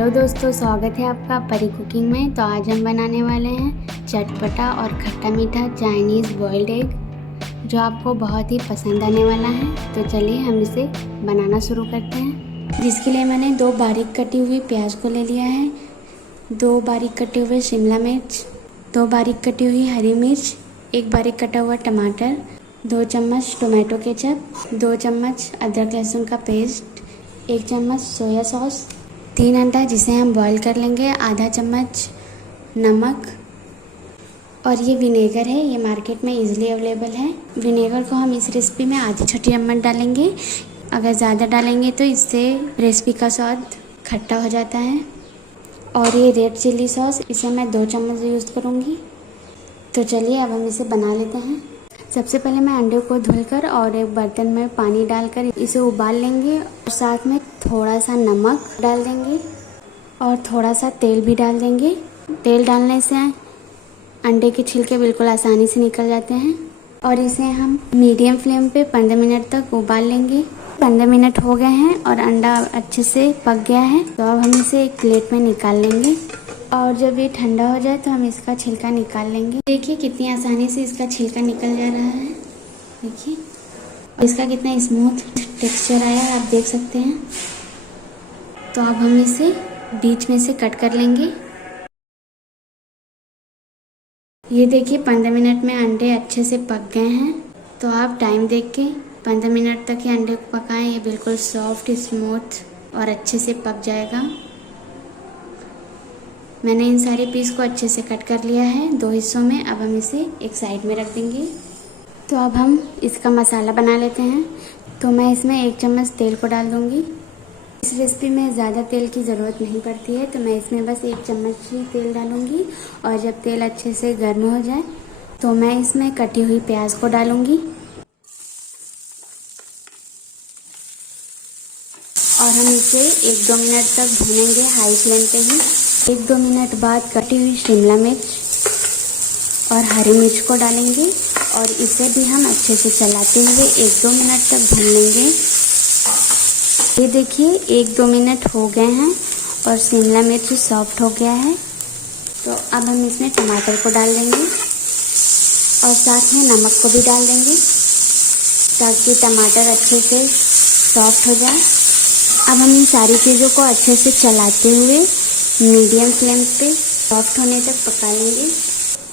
Hello दोस्तों, स्वागत है आपका परी कुकिंग में। तो आज हम बनाने वाले हैं चटपटा और खट्टा मीठा चाइनीज़ बॉइल्ड एग, जो आपको बहुत ही पसंद आने वाला है। तो चलिए हम इसे बनाना शुरू करते हैं। जिसके लिए मैंने 2 बारीक कटी हुई प्याज को ले लिया है, 2 बारीक कटे हुए शिमला मिर्च, 2 बारीक कटी हुई हरी मिर्च, 1 बारीक कटा हुआ टमाटर, 2 चम्मच टोमेटो केचप, 2 चम्मच अदरक लहसुन का पेस्ट, 1 चम्मच सोया सॉस, 3 अंडा जिसे हम बॉईल कर लेंगे, आधा चम्मच नमक, और ये विनेगर है। ये मार्केट में इजीली अवेलेबल है। विनेगर को हम इस रेसिपी में आधी छोटी चम्मच डालेंगे। अगर ज़्यादा डालेंगे तो इससे रेसिपी का स्वाद खट्टा हो जाता है। और ये रेड चिल्ली सॉस, इसे मैं 2 चम्मच यूज़ करूँगी। तो चलिए अब हम इसे बना लेते हैं। सबसे पहले मैं अंडे को धुलकर और एक बर्तन में पानी डालकर इसे उबाल लेंगे, और साथ में थोड़ा सा नमक डाल देंगे और थोड़ा सा तेल भी डाल देंगे। तेल डालने से अंडे के छिलके बिल्कुल आसानी से निकल जाते हैं। और इसे हम मीडियम फ्लेम पे 15 मिनट तक उबाल लेंगे। 15 मिनट हो गए हैं और अंडा अच्छे से पक गया है। तो अब हम इसे एक प्लेट में निकाल लेंगे, और जब ये ठंडा हो जाए तो हम इसका छिलका निकाल लेंगे। देखिए कितनी आसानी से इसका छिलका निकल जा रहा है। देखिए इसका कितना स्मूथ टेक्सचर आया है, आप देख सकते हैं। तो अब हम इसे बीच में से कट कर लेंगे। ये देखिए 15 मिनट में अंडे अच्छे से पक गए हैं। तो आप टाइम देख के 15 मिनट तक ये अंडे को पकाएं। ये बिल्कुल सॉफ्ट, स्मूथ और अच्छे से पक जाएगा। मैंने इन सारे पीस को अच्छे से कट कर लिया है 2 हिस्सों में। अब हम इसे एक साइड में रख देंगे। तो अब हम इसका मसाला बना लेते हैं। तो मैं इसमें 1 चम्मच तेल को डाल दूँगी। इस रेसिपी में ज़्यादा तेल की ज़रूरत नहीं पड़ती है, तो मैं इसमें बस 1 चम्मच ही तेल डालूँगी। और जब तेल अच्छे से गर्म हो जाए तो मैं इसमें कटी हुई प्याज को डालूँगी, और हम इसे 1-2 मिनट तक भूनेंगे हाई फ्लेम पे ही। 1-2 मिनट बाद कटी हुई शिमला मिर्च और हरी मिर्च को डालेंगे, और इसे भी हम अच्छे से चलाते हुए 1-2 मिनट तक भून लेंगे। ये देखिए 1-2 मिनट हो गए हैं और शिमला मिर्च सॉफ्ट हो गया है। तो अब हम इसमें टमाटर को डाल देंगे और साथ में नमक को भी डाल देंगे, ताकि टमाटर अच्छे से सॉफ्ट हो जाए। अब हम इन सारी चीज़ों को अच्छे से चलाते हुए मीडियम फ्लेम पे सॉफ्ट होने तक पका लेंगे।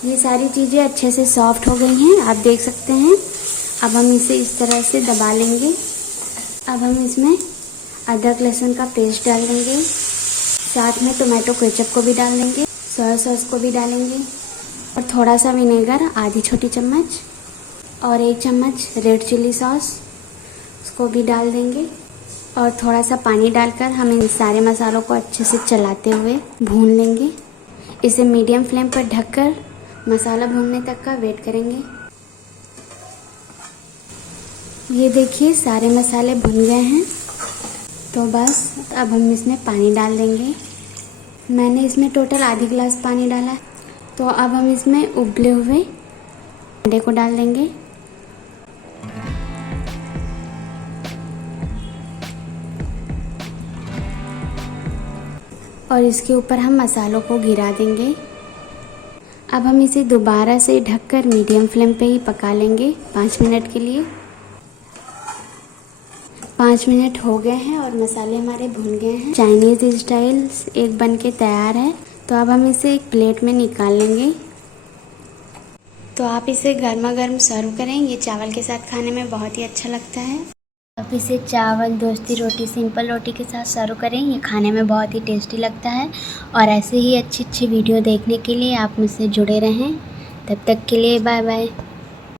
ये सारी चीज़ें अच्छे से सॉफ्ट हो गई हैं, आप देख सकते हैं। अब हम इसे इस तरह से दबा लेंगे। अब हम इसमें अदरक लहसुन का पेस्ट डाल देंगे, साथ में टोमेटो केचप को भी डाल देंगे, सोया सॉस को भी डालेंगे, और थोड़ा सा विनेगर आधी छोटी चम्मच, और 1 चम्मच रेड चिल्ली सॉस उसको भी डाल देंगे। और थोड़ा सा पानी डालकर हम इन सारे मसालों को अच्छे से चलाते हुए भून लेंगे। इसे मीडियम फ्लेम पर ढककर मसाला भूनने तक का वेट करेंगे। ये देखिए सारे मसाले भुन गए हैं। तो बस अब हम इसमें पानी डाल देंगे। मैंने इसमें टोटल आधी गिलास पानी डाला है। तो अब हम इसमें उबले हुए अंडे को डाल देंगे, और इसके ऊपर हम मसालों को गिरा देंगे। अब हम इसे दोबारा से ढककर मीडियम फ्लेम पे ही पका लेंगे 5 मिनट के लिए। 5 मिनट हो गए हैं और मसाले हमारे भुन गए हैं। चाइनीज़ स्टाइल एग बन के तैयार है। तो अब हम इसे एक प्लेट में निकाल लेंगे। तो आप इसे गर्मा गर्म सर्व करें। ये चावल के साथ खाने में बहुत ही अच्छा लगता है। आप इसे चावल, दोस्ती रोटी, सिंपल रोटी के साथ सर्व करें। ये खाने में बहुत ही टेस्टी लगता है। और ऐसे ही अच्छी अच्छी वीडियो देखने के लिए आप मुझसे जुड़े रहें। तब तक के लिए बाय बाय।